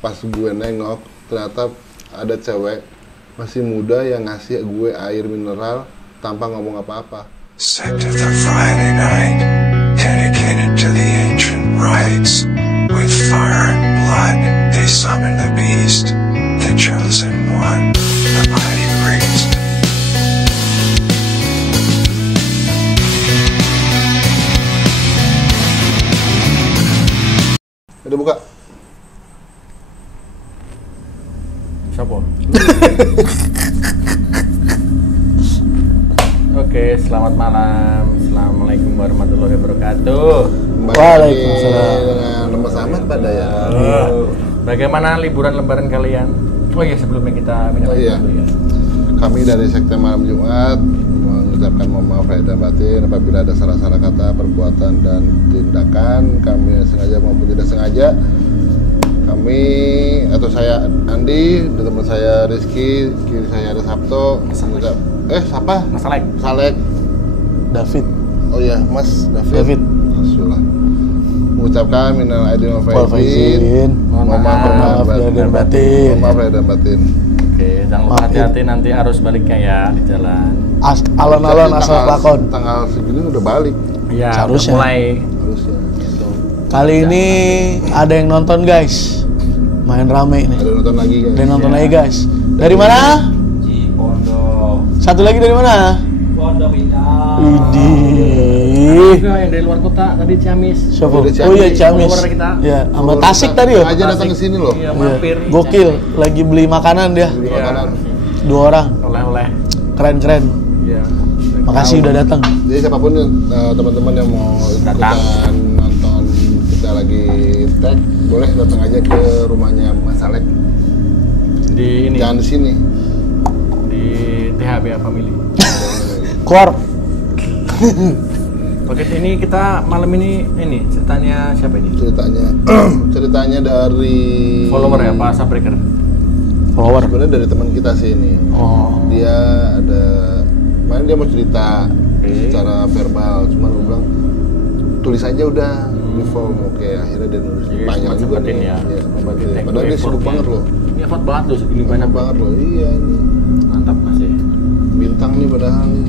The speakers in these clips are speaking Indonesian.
pas gue nengok ternyata ada cewek masih muda yang ngasih gue air mineral tanpa ngomong apa-apa. Set of the Friday night, dedicated to the ancient rites. With fire and blood, they summon the beast, the chosen one, the mighty priest. Udah buka? Siapa? Oke, selamat malam. Assalamualaikum warahmatullahi wabarakatuh. Waalaikumsalam. Dengan lemes amat pada ya. Bagaimana liburan lebaran kalian? Oh iya, sebelumnya kita minta iya. dulu ya. Kami dari Sekte Malam Jumat mengucapkan mohon maaf lahir dan batin apabila ada salah-salah kata, perbuatan, dan tindakan kami sengaja maupun tidak sengaja. Kami atau saya Andi, dan teman saya Rizky, kiri saya ada Sabto. Siapa? Mas Salek. Salek. David. Oh iya, Mas David. David. Alhamdulillah. Mengucapkan minal aidin wal Wal faizin. faizin. Mohon maaf lahir dan batin. Mohon maaf lahir dan batin. Oke, jangan lupa hati-hati nanti arus baliknya ya di jalan. Alon-alon asal lakon. Tanggal segini udah balik Iya, Seharusnya. udah mulai. harusnya. Gitu. Kali ini ada yang nonton guys. Main rame nih. Ada nonton lagi guys. Ada yang nonton Iya. lagi guys. Dari mana? Pondok. Satu lagi dari mana? Pondok Indah. Widih. Yang dari luar kota tadi Ciamis. Siapa? Dari Ciamis. Oh iya Ciamis. Follower kita. Ya, sama Follower Tasik kita. tadi ya. Aja datang ke sini loh. Iya, Iya. mampir. Gokil. Lagi beli makanan dia. Beli Iya. makanan. 2 orang. Oleh-oleh. Keren-keren. Iya. Makasih udah datang. Jadi siapapun teman-teman yang mau Datang. ikutan nonton kita lagi tag, boleh datang aja ke rumahnya Mas Salek. Di ini. Jangan di sini. Di THB Family. Korp. Oke, ini kita malam ini ceritanya siapa ini? Ceritanya dari Follower ya, Pak Sabreker. Follower. Sebenarnya dari teman kita sih ini. Oh. Dia ada kemarin dia mau cerita secara verbal, cuman gue bilang tulis aja udah di form. Oke, akhirnya dia nulis Jadi panjang juga sempetin nih. ya. Iya, sempetin. Thank you Padahal dia sibuk effortnya. banget loh. Ini effort banget loh, segini banyak Banyak banget loh. Iya ini Mantap masih. bintang nih padahal nih.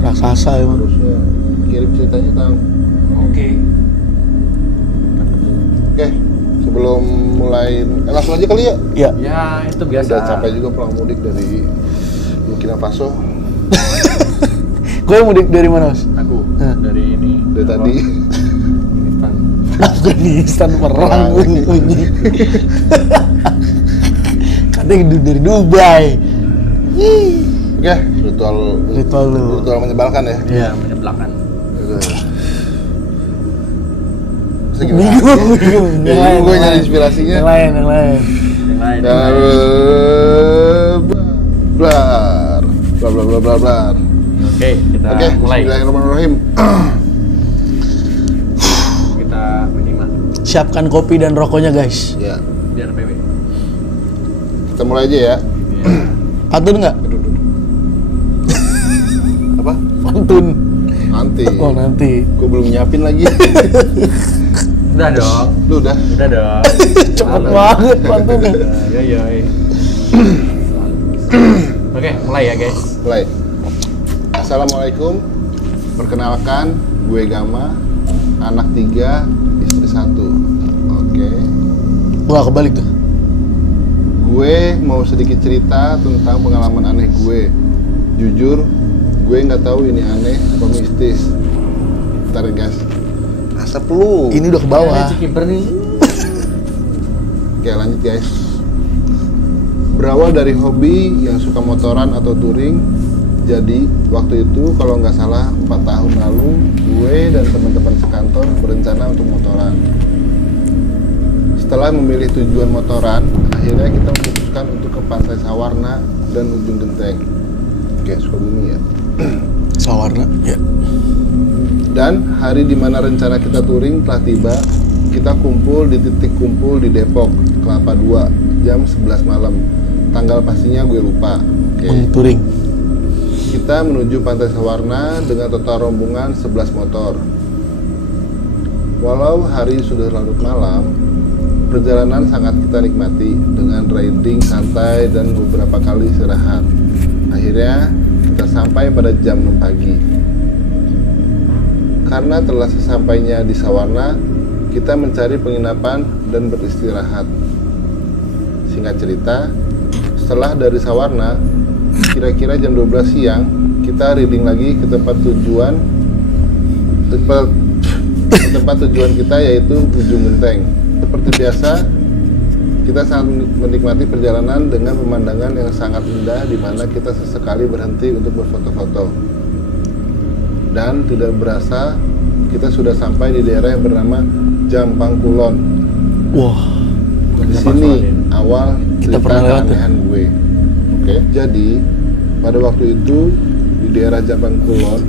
Raksasa emang. Harusnya kirim ceritanya tang. Oke. Oke, sebelum mulai langsung aja kali ya. Iya. Ya, itu biasa. Udah capek juga pulang mudik dari Burkina Faso Gue mudik dari mana, Mas? Aku Hah. dari ini. dari tadi. Afghanistan. Afghanistan perang bunyi. Katanya dari Dubai. Oke, ritual lu. menyebalkan ya. Iya, menyebalkan. Bingung. Ya, gue nyari inspirasinya. Yang lain. Yang lain. Blar. Blar. Oke, kita Oke, mulai. Bismillahirrahmanirrahim. Kita menyimak Siapkan kopi dan rokoknya, guys. Ya, biar PW. kita mulai aja ya. Pantun nggak? Apa? Pantun. Nanti. Oh, nanti. Gue belum nyiapin lagi. Udah dong. Lu udah? Udah dong. Cepet banget pantunnya. Ya. Oke, mulai ya guys. Mulai. Assalamualaikum. Perkenalkan, gue Gama, anak 3, istri 1. Oke. Wah, kebalik tuh. Gue mau sedikit cerita tentang pengalaman aneh gue. Jujur, gue nggak tahu ini aneh apa mistis. Bentar ya guys. Asap lu. Ini udah ke bawah. Ini Cikiber nih. Oke, lanjut guys. Berawal dari hobi yang suka motoran atau touring. Jadi waktu itu kalau nggak salah 4 tahun lalu, gue dan teman-teman sekantor berencana untuk motoran. Setelah memilih tujuan motoran, akhirnya kita memutuskan untuk ke Pantai Sawarna dan Ujung Genteng. Oke, Sukabumi ya. Sawarna, ya. Dan hari dimana rencana kita touring telah tiba, kita kumpul di titik kumpul di Depok, Kelapa 2, jam 11 malam. Tanggal pastinya gue lupa. Oke. Touring. Kita menuju Pantai Sawarna dengan total rombongan 11 motor. Walau hari sudah larut malam, Perjalanan sangat kita nikmati dengan riding santai dan beberapa kali istirahat. Akhirnya kita sampai pada jam 6 pagi. Karena telah sesampainya di Sawarna, kita mencari penginapan dan beristirahat. Singkat cerita, setelah dari Sawarna, kira-kira jam 12 siang, kita riding lagi ke tempat tujuan kita, yaitu Ujung Genteng. Seperti biasa, kita sangat menikmati perjalanan dengan pemandangan yang sangat indah, di mana kita sesekali berhenti untuk berfoto-foto. Dan tidak berasa kita sudah sampai di daerah yang bernama Jampang Kulon. Wah, Di sini awal Kita cerita pernah lewat tuh. keanehan gue. Oke, jadi pada waktu itu di daerah Jampang Kulon,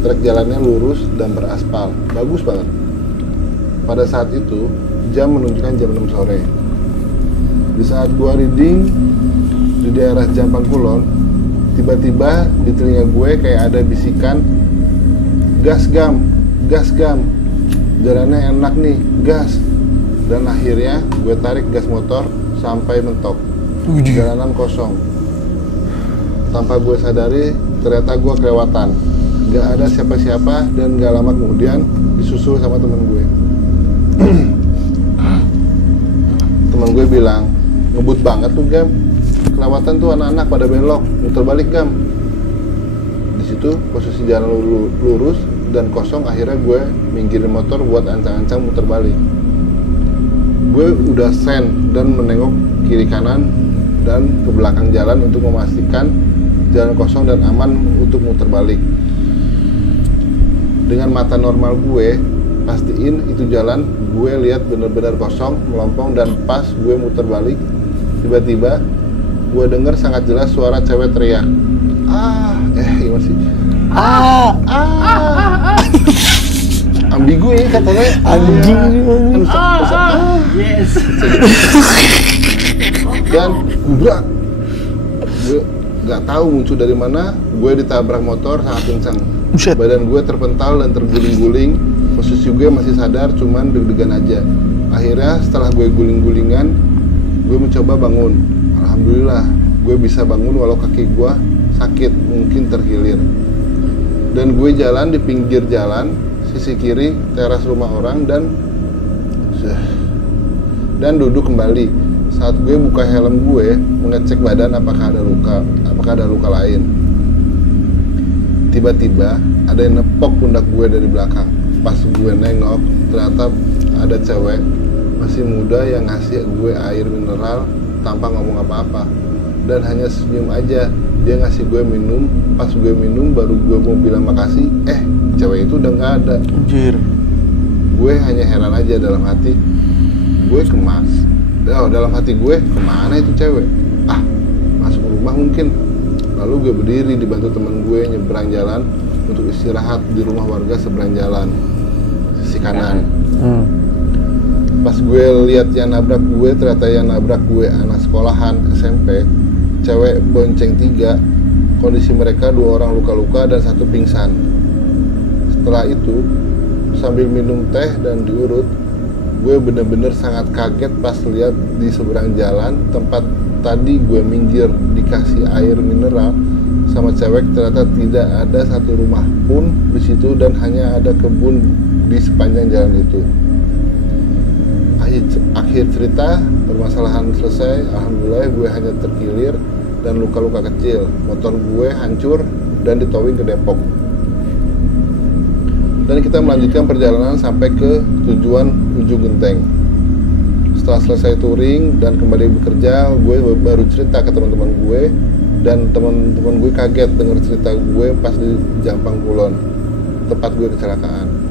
trek jalannya lurus dan beraspal, bagus banget. Pada saat itu jam menunjukkan jam 6 sore. Di saat gua riding di daerah Jampang Kulon, tiba-tiba di telinga gue kayak ada bisikan, gas gam, jalannya enak nih, gas. Dan akhirnya gue tarik gas motor sampai mentok. Jalanan kosong. Tanpa gue sadari, ternyata gue kelewatan. Gak ada siapa-siapa dan gak lama kemudian disusul sama temen gue. Temen gue bilang, ngebut banget tuh Gam, kelewatan tuh anak-anak pada belok, muter balik Gam. Di situ posisi jalan lurus dan kosong, akhirnya gue minggirin motor buat ancang-ancang muter balik. Gue udah sen dan menengok kiri kanan dan ke belakang jalan untuk memastikan jalan kosong dan aman untuk muter balik. Dengan mata normal gue, pastiin itu jalan gue lihat bener-bener kosong, melompong, dan pas gue muter balik, tiba-tiba gue denger sangat jelas suara cewek teriak, gimana sih? Ambigu ya katanya. anjing. Yes. Dan gubrak, gue nggak tahu muncul dari mana, gue ditabrak motor sangat kencang. Buset. Badan gue terpental dan terguling-guling. Posisi gue masih sadar, cuman deg-degan aja. Akhirnya setelah gue guling-gulingan, gue mencoba bangun. Alhamdulillah, gue bisa bangun walau kaki gue sakit, mungkin terkilir. Dan gue jalan di pinggir jalan, sisi kiri teras rumah orang, dan duduk kembali. Saat gue buka helm gue, mengecek badan apakah ada luka lain. Tiba-tiba ada yang nepok pundak gue dari belakang. Pas gue nengok, ternyata ada cewek masih muda yang ngasih gue air mineral tanpa ngomong apa-apa, dan hanya senyum aja. Dia ngasih gue minum. Pas gue minum baru gue mau bilang makasih, cewek itu udah nggak ada. Anjir. Gue hanya heran aja dalam hati gue, dalam hati gue, kemana itu cewek? Masuk rumah mungkin. Lalu gue berdiri dibantu teman gue nyebrang jalan untuk istirahat di rumah warga seberang jalan sisi kanan. Pas gue lihat yang nabrak gue, ternyata yang nabrak gue anak sekolahan SMP, cewek bonceng 3. Kondisi mereka 2 orang luka-luka dan 1 pingsan. Setelah itu, sambil minum teh dan diurut, gue bener-bener sangat kaget pas lihat di seberang jalan tempat tadi gue minggir dikasih air mineral sama cewek, ternyata tidak ada satu rumah pun di situ dan hanya ada kebun di sepanjang jalan itu. Akhir cerita, permasalahan selesai. Alhamdulillah gue hanya terkilir dan luka-luka kecil. Motor gue hancur dan ditowing ke Depok. Dan kita melanjutkan perjalanan sampai ke tujuan Ujung Genteng. Setelah selesai touring dan kembali bekerja, gue baru cerita ke teman-teman gue, dan teman-teman gue kaget dengar cerita gue pas di Jampang Kulon, tempat gue kecelakaan.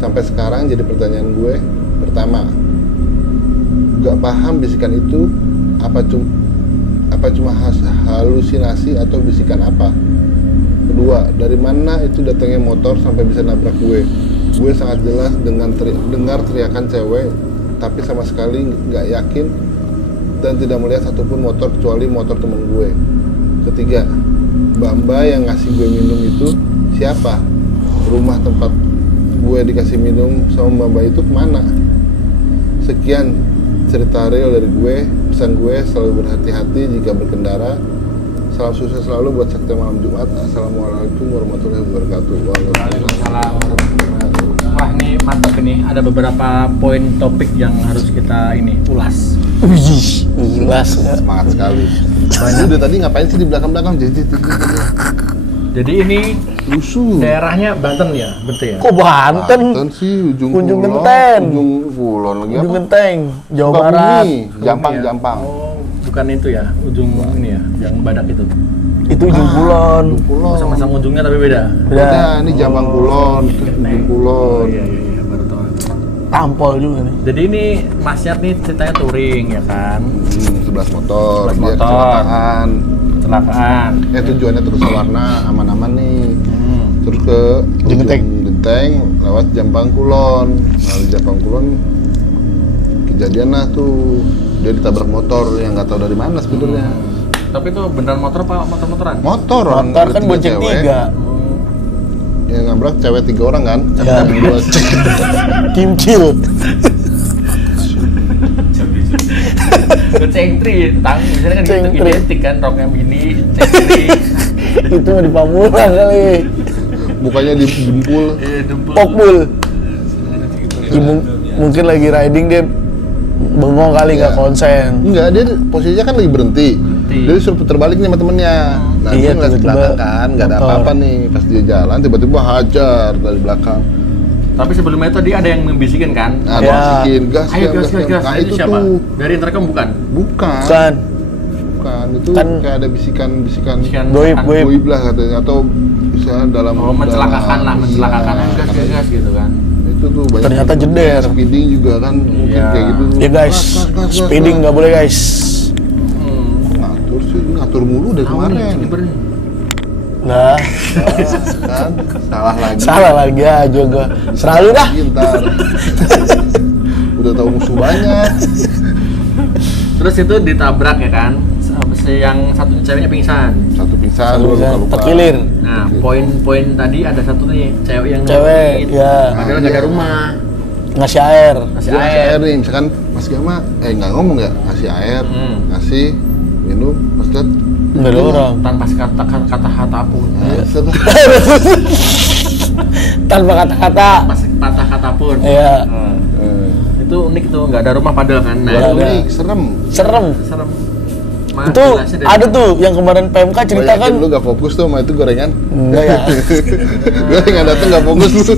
Sampai sekarang jadi pertanyaan gue, pertama, gak paham bisikan itu apa cuma halusinasi atau bisikan apa. Kedua, dari mana itu datangnya motor sampai bisa nabrak gue? Gue sangat jelas dengar teriakan cewek, tapi sama sekali nggak yakin dan tidak melihat satupun motor kecuali motor temen gue. Ketiga, Mbak yang ngasih gue minum itu siapa? Rumah tempat gue dikasih minum sama Mbak itu kemana? Sekian cerita real dari gue. Pesan gue selalu berhati-hati jika berkendara. Salam sukses selalu buat Sekte Malam Jumat. Assalamualaikum warahmatullahi wabarakatuh. Waalaikumsalam warahmatullahi wabarakatuh. Wah, ini mantap ini. Ada beberapa poin topik yang harus kita ini ulas. Wih, jelas. Semangat sekali. Udah tadi ngapain sih di belakang-belakang? Jadi ini Lusuh. daerahnya Banten ya, betul ya? Kok Banten? Banten sih ujung Genteng. Ujung Kulon lagi Ujung apa? Genteng, Jawa Sukabumi. Barat. Jampang. Oh, bukan itu ya, ujung ini ya, yang badak itu. Itu Ujung Kulon. Ujung Kulon. Oh, sama-sama ujungnya tapi beda. Beda, ini Jampang Kulon, itu Ujung Kulon. Iya, baru tahu. Tampol juga nih. Jadi ini Mas Yat nih ceritanya touring ya kan? 11 motor, 11 dia motor. kecelakaan. Kecelakaan. Tujuannya terus Sawarna, aman-aman nih. Terus ke Ujung Genteng. Genteng lewat Jampang Kulon. Nah di Jampang Kulon kejadian lah tuh, dia ditabrak motor yang nggak tahu dari mana sebenarnya. Tapi itu beneran motor apa motor-motoran? Motor orang Motor ada kan 3 bonceng cewek. 3. Yang nabrak cewek 3 orang kan? Ya. Dua. Kimcil. Cengtri, misalnya kan gitu Cengtri. identik kan, roknya mini, cengtri. Itu mah di Pamulang kali. Mukanya dibempul. Iya, dempul. Pokbul. Ya, mungkin lagi riding dia bengong kali nggak Iya. konsen. Enggak, dia posisinya kan lagi berhenti. Dia disuruh putar balik nih sama temennya. Nah, Iya, dia ngeliat ke tiba-tiba belakang kan, nggak ada motor. apa-apa nih. Pas dia jalan, tiba-tiba hajar dari belakang. Tapi sebelumnya itu dia ada yang membisikin kan? Nah, Ya. masukin gas, Ayo gas. Nah, Itu itu siapa? tuh. Dari intercom bukan? Bukan. Kan Itu Kan- kayak ada bisikan Bisikan Goib, kan? goib. goib lah katanya, atau bisa dalam Oh, mencelakakan lah, mencelakakan. Iya, Gas katanya. gitu kan? Itu tuh banyak Ternyata yang jeder. speeding juga kan mungkin Iya. kayak gitu. ya guys, Gas, speeding gas. nggak boleh guys. Ngatur sih, ngatur mulu dari Tahu nih, kemarin. ini bener. Nah, Kan salah lagi. salah lagi aja gua. Selalu dah. Lagi ntar. Udah tahu musuh banyak. Terus itu ditabrak ya kan? Yang satu ceweknya pingsan. Satu pingsan, Satu dua pingsan, luka-luka. terkilir. Nah, poin-poin tadi ada satu nih, cewek yang Cewek, nolongin. ya. Padahal nggak ada rumah, Ngasih air. masih Dia ngasih air. air nih, misalkan Mas Gama, nggak ngomong ya, ngasih air, ngasih minum, pas lihat Nggak ada orang. Tanpa kata-kata pun. Nah, set. Tanpa kata-kata. Tanpa kata pun. Iya. Itu unik tuh, nggak ada rumah padahal kan. Nah, Buat ada. unik, serem. Serem. serem. Itu ada tuh yang kemarin PMK cerita kan. Lu gak fokus tuh sama itu gorengan. Enggak ya. Gorengan dateng gak fokus lu.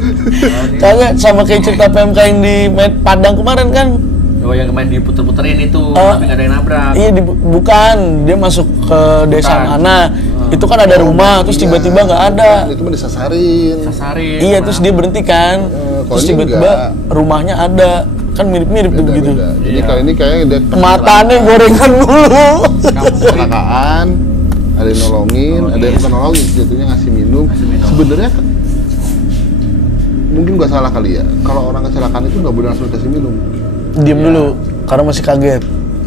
Kagak sama kayak cerita PMK yang di Padang kemarin kan. Oh, yang kemarin diputer-puterin itu, Oh. tapi nggak ada yang nabrak. Iya, bukan. Dia masuk ke desa Bukan. mana. Itu kan ada rumah, terus tiba-tiba nggak ada. Itu mah disasarin. Sasarin. Iya, terus dia berhenti kan. kalau Terus ini tiba-tiba enggak. rumahnya ada. Kan mirip-mirip tuh begitu. Beda. Jadi Iya. kali ini kayaknya dia Matanya gorengan mulu. kecelakaan, ada yang nolongin, ada yang bukan nolongin, jatuhnya ngasih minum. Sebenarnya mungkin gua salah kali ya. Kalau orang kecelakaan itu nggak boleh langsung dikasih minum. Diem dulu, karena masih kaget.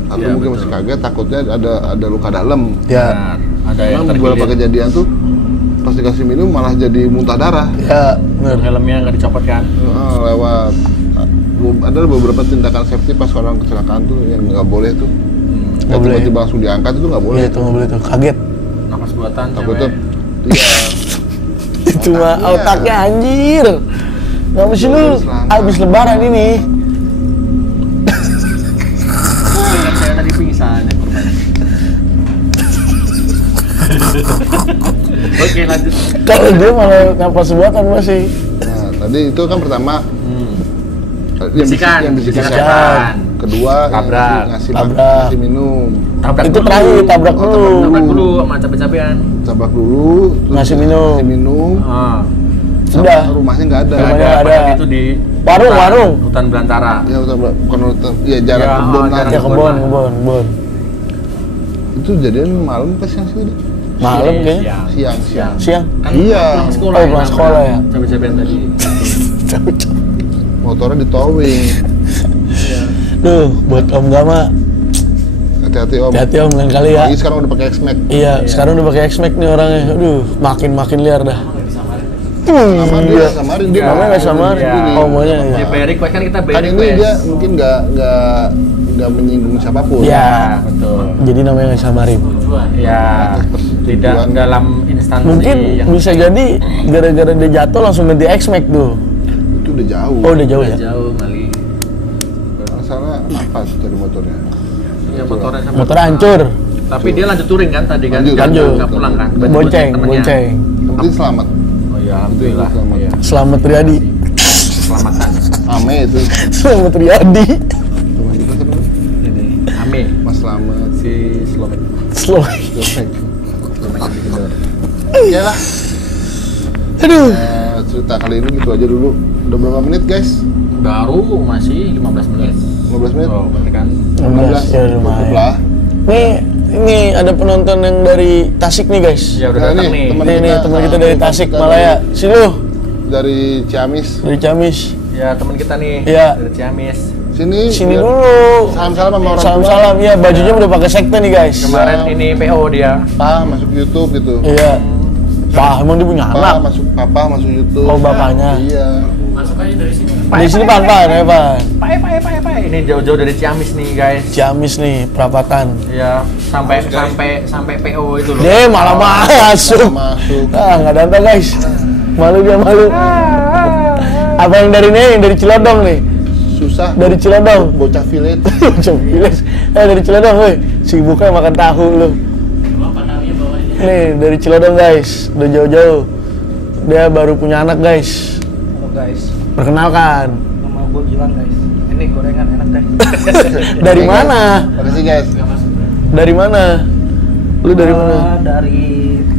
Atau Iya, mungkin betul. masih kaget, takutnya ada luka dalam. Ya, Benar. Ada yang Memang beberapa terkilir. kejadian tuh pas dikasih minum malah jadi muntah darah. ya, bener. Helmnya nggak dicopot kan? Lewat ada beberapa tindakan safety pas orang kecelakaan tuh yang nggak boleh tuh. Nggak boleh. Tiba-tiba langsung diangkat itu nggak boleh. Iya, itu nggak boleh tuh. Kaget. Nafas buatan Takutnya cewek. iya. Itu mah Otaknya. otaknya anjir. Nggak mesti lu Selangkah. abis lebaran ini. Oh, ingat saya tadi pingsan ya korban. Oke, lanjut. Kalau dia malah napas buatan masih. Nah, tadi itu kan pertama yang Bisikan, yang bisikan. bisikan. Kedua yang Tabrak. ngasih minum. Tabrak Itu dulu. terakhir tabrak Oh, dulu. Tabrak dulu sama capek-capean. Tabrak dulu, terus Ngasih minum. ngasih minum. Ah. Sudah. Sama rumahnya nggak ada. Rumahnya Ada, ada. padahal itu di Warung, hutan- warung. Hutan belantara. Ya tabrak, bukan ya jarak Ya, kebun lah. jarak Ya kebon. Itu jadian malam pas siang sih? Malam kayaknya. Siang. Siang. Siang. Kan Iya. pulang sekolah. Oh, pulang sekolah ya. Capek-capean tadi. Motornya di towing. Duh, buat Om Gama, Hati-hati om. hati-hati Om lain kali ya. Lagi sekarang udah pakai X-Max. Iya, sekarang udah pakai X-Max nih orangnya. Aduh, makin liar dah. Sama dia Iya. samarin dia. Namanya nggak samarin. Iya. Oh, maunya ya. Dia by request kan kita by Kan ini request. dia mungkin nggak menyinggung siapapun. Ya. Betul. Jadi namanya nggak samarin. Ya, tidak dalam instansi Mungkin yang bisa jadi gara-gara dia jatuh langsung ganti X-Max tuh. Itu udah jauh. Oh, udah jauh ya? jauh kali. Masalah apa dari motornya? Ya motornya sampai Motor hancur. Tapi dia lanjut touring kan tadi kan? Lanjut. Nggak pulang kan? Bonceng, temennya. bonceng. Yang penting selamat. Oh iya, alhamdulillah. Selamat. Iya. Selamat Riyadi. Keselamatan. Ame itu. Selamat Riyadi. Teman kita siapa? Ini Ame Mas Selamat. si Slomek. Slow. Slomek di Kendor. Oke lah. Aduh. Cerita kali ini gitu aja dulu. Udah berapa menit guys? Baru masih 15 menit. 15 menit? Oh, bener kan? 16 ya Cukup lumayan. lah. Nih, ini ada penonton yang dari Tasik nih guys. Ya udah Nah, datang nih, nih. teman Nih kita, teman kita dari teman Tasik kita Malaya. Sini lu, Dari Ciamis. dari Ciamis. Ya teman kita nih. Iya. Dari Ciamis. Sini. Sini biar- dulu. Salam-salam sama orang tua. Salam-salam. Iya, bajunya udah pakai sekte nih guys. Kemarin ini PO dia. Pa masuk YouTube gitu. Iya. Wah, emang dia punya anak. Papa masuk YouTube. Oh, bapaknya. Iya. Di sini pan-pan ya, Pan. Pae. Ini jauh-jauh dari Ciamis nih guys. Ciamis nih, perapatan. Ya sampai PO itu loh. Dia malah masuk. Masuk. Ah, nggak ada guys. Malu dia malu. Apa yang dari nih? Yang dari Cilodong nih. Susah. Dari Cilodong. Bocah village. Cobiles. Dari Cilodong, woi. Sibuknya makan tahu lu. Nih, dari Cilodong guys. Udah jauh-jauh. Dia baru punya anak guys. Halo guys, Perkenalkan. nama gue Gilang guys. Ini gorengan enak guys. Dari mana? Makasih guys. Dari mana? Lu dari mana? Dari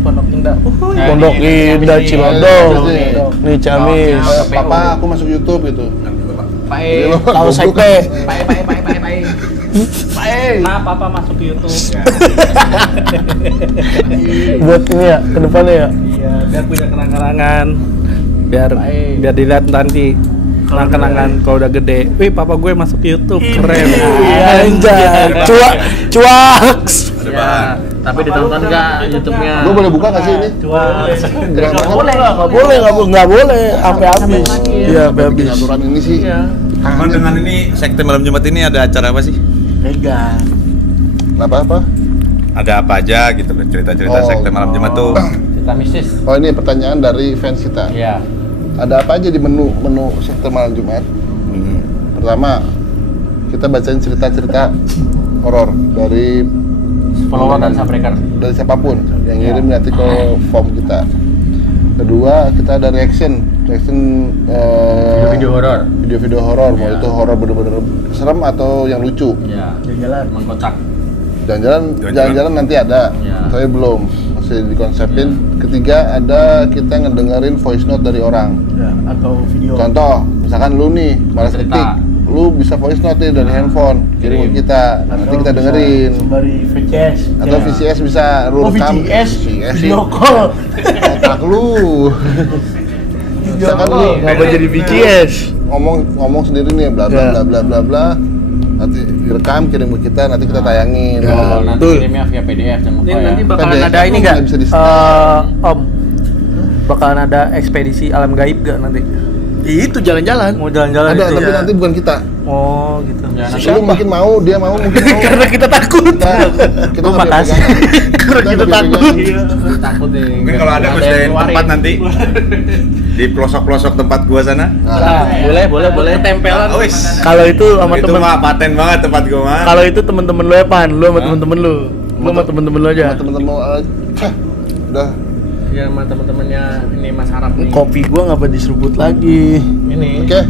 Pondok Indah. Nah, Pondok ini Indah Ciamis nih. Cilodong. Ciamis Nih Ciamis. Oh, Papa aku masuk YouTube gitu. Pae. Tahu sekte. Pae. Nah, papa masuk ke YouTube. Buat ini ya, ke depannya ya. Iya, biar punya kenang-kenangan. Biar Baik. biar dilihat nanti kenang-kenangan kalau udah gede. Wih, papa gue masuk ke YouTube. Keren. Anjay. Cuaks. Ya, tapi ditonton nggak YouTube-nya? Gue boleh buka nggak sih ini? Nggak boleh, nggak boleh, sampai habis. Iya, sampai habis. Bikin aturan ini sih. Iya. Emang dengan ini sekte malam Jumat ini ada acara apa sih? Pegang. Apa? Ada apa aja gitu loh cerita-cerita Oh. sekte malam Jumat tuh. Cerita mistis. Oh ini pertanyaan dari fans kita. Iya. Ada apa aja di menu sekte malam Jumat? Hmm. Pertama, kita bacain cerita-cerita horor dari Follower dan subscriber. dari siapapun yang Ya. ngirim nanti ke form kita. Kedua, kita ada reaction Video horor. video-video horor, mau Ya. itu horor bener-bener serem atau yang lucu. Ya. Jalan. Emang kocak. Jalan-jalan nanti ada, Ya. tapi belum masih dikonsepin. Ketiga, ada kita ngedengerin voice note dari orang. Ya, atau video. Contoh, misalkan lu nih balas Cerita. ketik, lu bisa voice note nih dari handphone, kirim ke kita, nanti kita dengerin. Dari VCS. Atau VCS bisa lu Oh, rekam. VCS. VCS sih. Video call. Otak lu. Misalkan lu Ngapa jadi VCS? ngomong sendiri nih bla bla Ya. bla bla bla bla. Nanti direkam kirim ke kita, nanti kita tayangin. Oh, nanti betul. kirimnya via PDF jangan lupa Ini ya. nanti bakalan PDF ada ini nggak nggak? bisa di- Om, bakalan ada ekspedisi alam gaib gak nanti? Itu jalan-jalan. Mau jalan-jalan Ada, itu tapi ya? nanti bukan kita. Oh gitu. Ya, nanti Lu mungkin mau, dia mau, mungkin mau. Karena kita takut. Kita Oh, nggak boleh makasih. pegangan. Karena kita nggak boleh takut. pegangan. takut deh. Mungkin kalau ada Nggak gue sediain yang keluarin. tempat nanti di pelosok-pelosok tempat gua sana. Nah, Boleh. Tempelan. Oh, wis. Kalau itu sama Itu temen. mah paten banget tempat gua mah. Kalau itu temen-temen lu ya, Pan. Lu sama temen-temen lu. Lu sama temen-temen lu aja. sama temen-temen udah. Ya sama teman-temannya ini Mas Arab nih. Kopi gua ngapa diseruput lagi? Ini. Oke.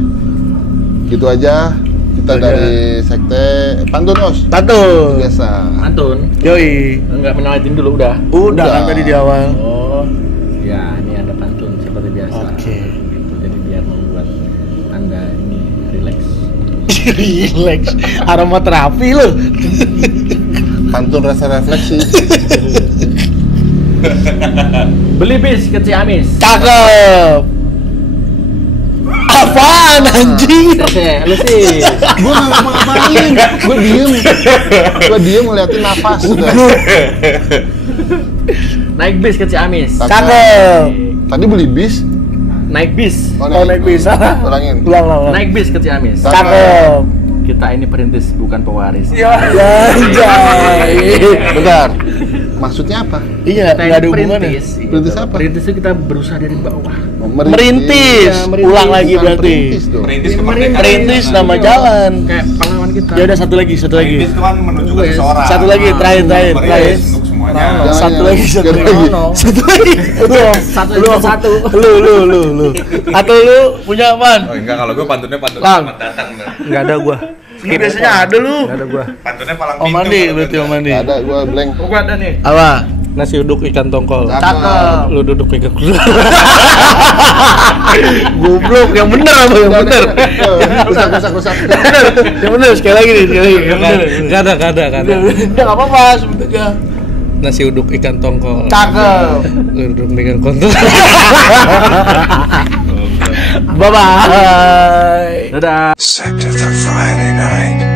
Gitu aja. Kita Gitu aja. dari sekte Pantun Os. Tato. Biasa. Antun. Yoi. Enggak minalidin dulu udah. Udah kan tadi di awal. Oh. Ya, ini ada pantun seperti biasa. Oke. Gitu, jadi biar membuat Anda ini relax. Relax. Aromaterapi lu. Pantun rasa refleksi. Beli bis ke Ciamis. Cakep. Apaan anjing? Lu sih. Gue nggak ngapa-ngapain. Gue diem ngeliatin nafas. Udah. Naik bis ke Ciamis. Cakep. Tadi beli bis. naik bis. Oh, naik bis. Ulangin. Ulang. Naik bis ke Ciamis. Cakep. Kita ini perintis bukan pewaris. Anjay. Bentar. Maksudnya apa? Iya, Kita nggak ada ini hubungannya. perintis. Iya, Perintis apa? Perintis itu kita berusaha dari bawah. Merintis. Iya, merintis. Ulang lagi Bukan berarti. perintis dong. Perintis kemerdekaan. Perintis nama jalan. Kayak pengalaman kita. Ya udah satu lagi. Perintis itu kan menuju ke Wes. seseorang. Satu lagi, terakhir. Merintis untuk semuanya. Jangan, Satu jangan. lagi. Jangan lagi. Satu lagi. Satu. Lu. Atau lu punya apaan? Oh enggak, kalau gue pantunnya pantun Lang. selamat datang. Enggak ada gua. Ini biasanya ada lu. Enggak ada gua. Pantunnya palang Om Mandi berarti Om Mandi. Ada gua blank. Gua ada nih. Apa? Nasi uduk ikan tongkol. Cakep. Lu duduk pegang Goblok, yang bener apa yang bener? Rusak. Yang bener sekali lagi nih, sekali lagi. Yang bener. Enggak ada. Ya enggak apa-apa sebetulnya. Nasi uduk ikan tongkol. Cakep. Lu duduk pegang kontol. Bye bye. Dadah. Sector the Friday night.